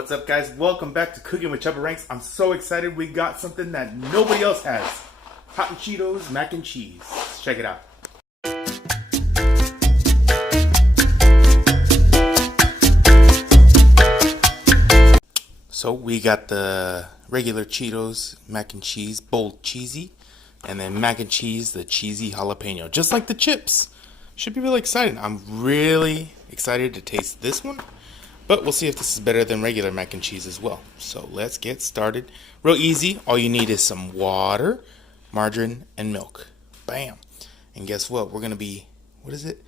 What's up, guys? Welcome back to Cooking with Chubaranks. I'm so excited we got something that nobody else has. Hot Cheetos Mac and Cheese. Check it out. So we got the regular Cheetos Mac and Cheese, bold cheesy, and then mac and cheese, the cheesy jalapeno, just like the chips. Should be really exciting. I'm really excited to taste this one. But we'll see if this is better than regular mac and cheese as well. So let's get started. Real easy. All you need is some water, margarine, and milk. Bam. And guess what? We're going to be, what is it?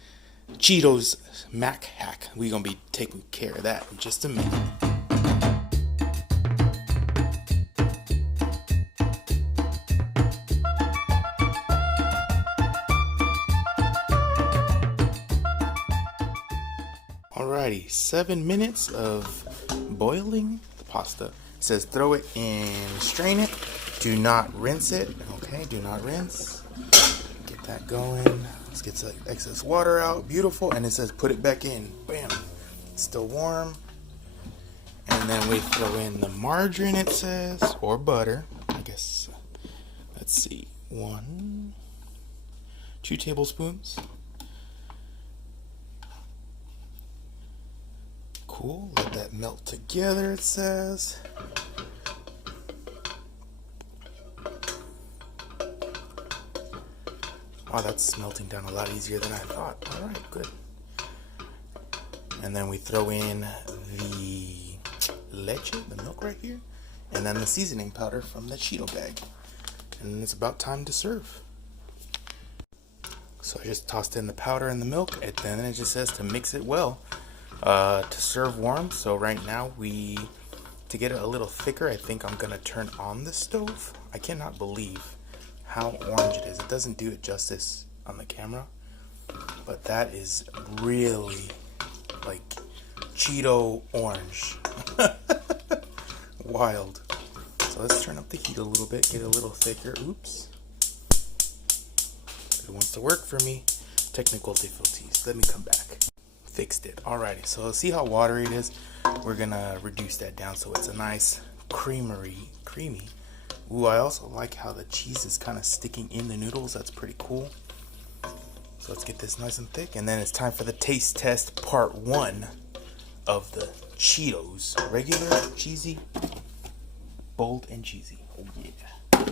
Cheetos Mac hack. We're going to be taking care of that in just a minute. Alrighty, 7 minutes of boiling the pasta. It says throw it in, strain it. Do not rinse it. Okay, do not rinse. Get that going. Let's get some excess water out. Beautiful. And it says put it back in. Bam. It's still warm. And then we throw in the margarine, it says, or butter. I guess, let's see. 2 tablespoons. Cool, let that melt together, it says. Wow, that's melting down a lot easier than I thought. Alright, good. And then we throw in the leche, the milk right here, and then the seasoning powder from the Cheeto bag. And it's about time to serve. So I just tossed in the powder and the milk, and then it just says to mix it well. To serve warm. So right now to get it a little thicker, I think I'm gonna turn on the stove. I cannot believe how orange it is. It doesn't do it justice on the camera, but that is really like Cheeto orange. Wild. So let's turn up the heat a little bit, get it a little thicker. Oops. It wants to work for me. Technical difficulties. Let me come back. Fixed it. Alrighty, so see how watery it is? We're gonna reduce that down so it's a nice creamy. Ooh, I also like how the cheese is kind of sticking in the noodles. That's pretty cool. So let's get this nice and thick, and then it's time for the taste test part 1 of the Cheetos. Regular, cheesy, bold, and cheesy. Oh yeah.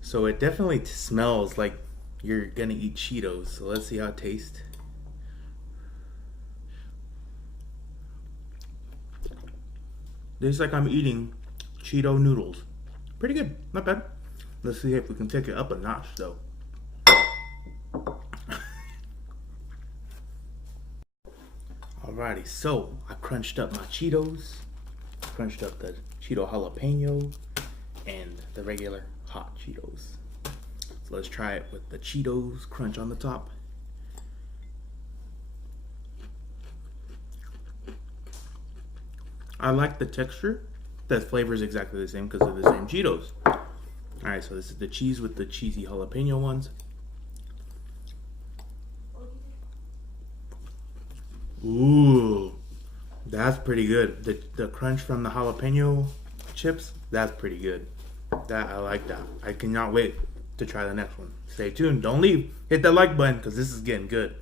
So it definitely smells like you're gonna eat Cheetos. So let's see how it tastes. Tastes like I'm eating Cheeto noodles. Pretty good, not bad. Let's see if we can take it up a notch though. Alrighty, so I crunched up my Cheetos, crunched up the Cheeto jalapeno, and the regular hot Cheetos. So let's try it with the Cheetos crunch on the top. I like the texture. The flavor is exactly the same because of the same Cheetos. Alright, so this is the cheese with the cheesy jalapeno ones. Ooh, that's pretty good. The crunch from the jalapeno chips, that's pretty good. I like that. I cannot wait to try the next one. Stay tuned. Don't leave. Hit that like button because this is getting good.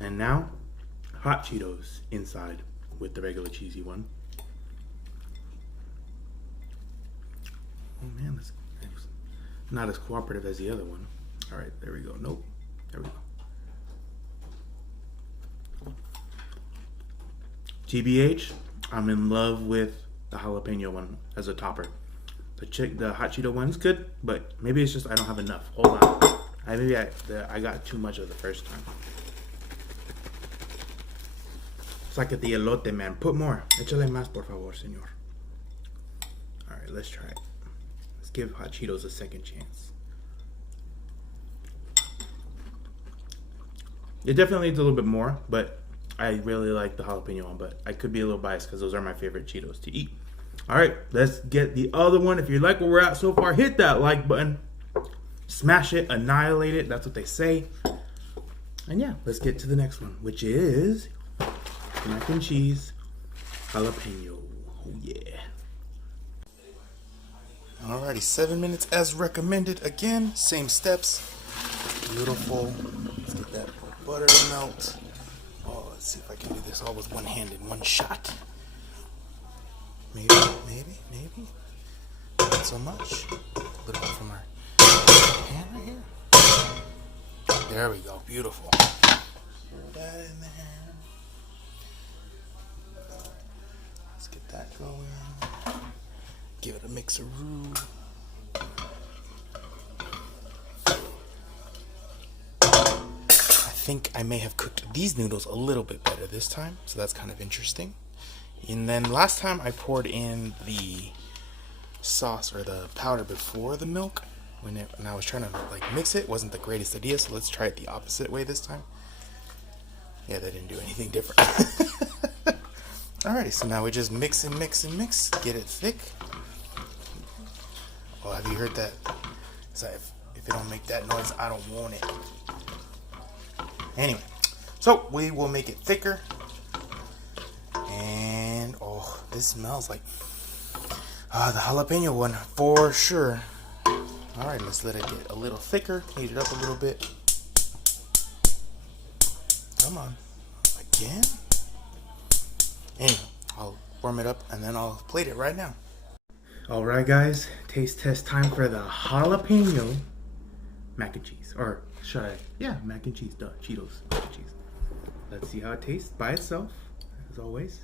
And now, hot Cheetos inside with the regular cheesy one. Oh man, that's not as cooperative as the other one. All right, there we go. Nope, there we go. TBH, I'm in love with the jalapeno one as a topper. The hot Cheeto one's good, but maybe it's just I don't have enough. Hold on, I got too much of the first time. Sáquete the elote, man. Put more. Échale más, por favor, señor. Alright, let's try it. Let's give hot Cheetos a second chance. It definitely needs a little bit more, but I really like the jalapeno one, but I could be a little biased because those are my favorite Cheetos to eat. Alright, let's get the other one. If you like where we're at so far, hit that like button. Smash it, annihilate it. That's what they say. And yeah, let's get to the next one, which is mac and cheese jalapeno. Oh yeah. Alrighty, 7 minutes as recommended. Again, same steps. Beautiful. Let's get that butter to melt. Oh, let's see if I can do this all with one hand in one shot. Maybe. Not so much. A little bit from our pan right here. There we go. Beautiful. Put that in there. Let's get that going. Give it a mixeroo. I think I may have cooked these noodles a little bit better this time, so that's kind of interesting. And then last time I poured in the sauce or the powder before the milk when I was trying to like mix it. Wasn't the greatest idea, so let's try it the opposite way this time. Yeah, that didn't do anything different. Alrighty, so now we just mix and mix and mix, get it thick. Oh, have you heard that? So if it don't make that noise, I don't want it. Anyway, so we will make it thicker. And oh, this smells like the jalapeno one for sure. Alright, let's let it get a little thicker, heat it up a little bit. Come on, again? Anyway, I'll warm it up and then I'll plate it right now. Alright guys, taste test time for the jalapeno mac and cheese. Or should I? Yeah, mac and cheese, duh, Cheetos mac and cheese. Let's see how it tastes by itself, as always.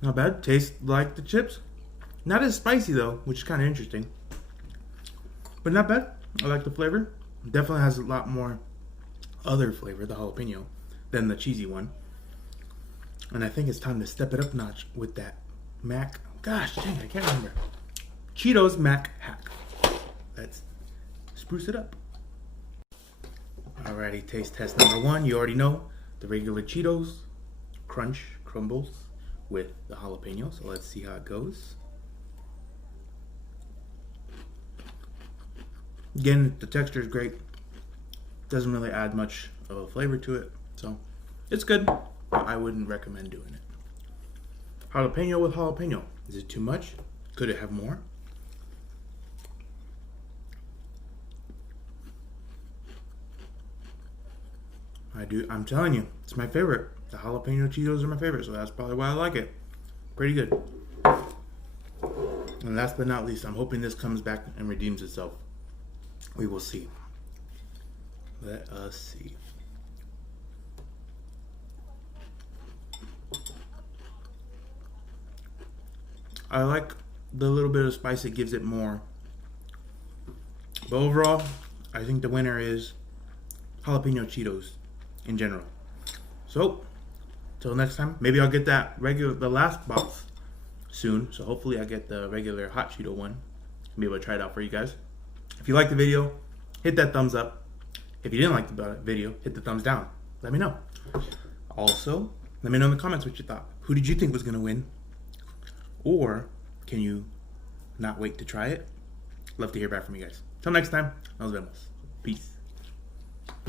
Not bad, tastes like the chips. Not as spicy though, which is kind of interesting. But not bad, I like the flavor. Definitely has a lot more other flavor, the jalapeno, than the cheesy one. And I think it's time to step it up a notch with that Mac. Gosh dang, I can't remember. Cheetos Mac hack. Let's spruce it up. Alrighty, taste test number one. You already know the regular Cheetos crumbles with the jalapeno. So let's see how it goes. Again, the texture is great. Doesn't really add much of a flavor to it, so it's good. I wouldn't recommend doing it. Jalapeno with jalapeno. Is it too much? Could it have more? I'm telling you, it's my favorite. The jalapeno Cheetos are my favorite, so that's probably why I like it. Pretty good. And last but not least, I'm hoping this comes back and redeems itself. We will see. Let us see. I like the little bit of spice it gives it more. But overall, I think the winner is jalapeno Cheetos in general. So, till next time, maybe I'll get the last box soon. So hopefully I get the regular hot Cheeto one. I'll be able to try it out for you guys. If you liked the video, hit that thumbs up. If you didn't like the video, hit the thumbs down. Let me know. Also, let me know in the comments what you thought. Who did you think was going to win? Or can you not wait to try it? Love to hear back from you guys. Till next time, nos vemos. Peace.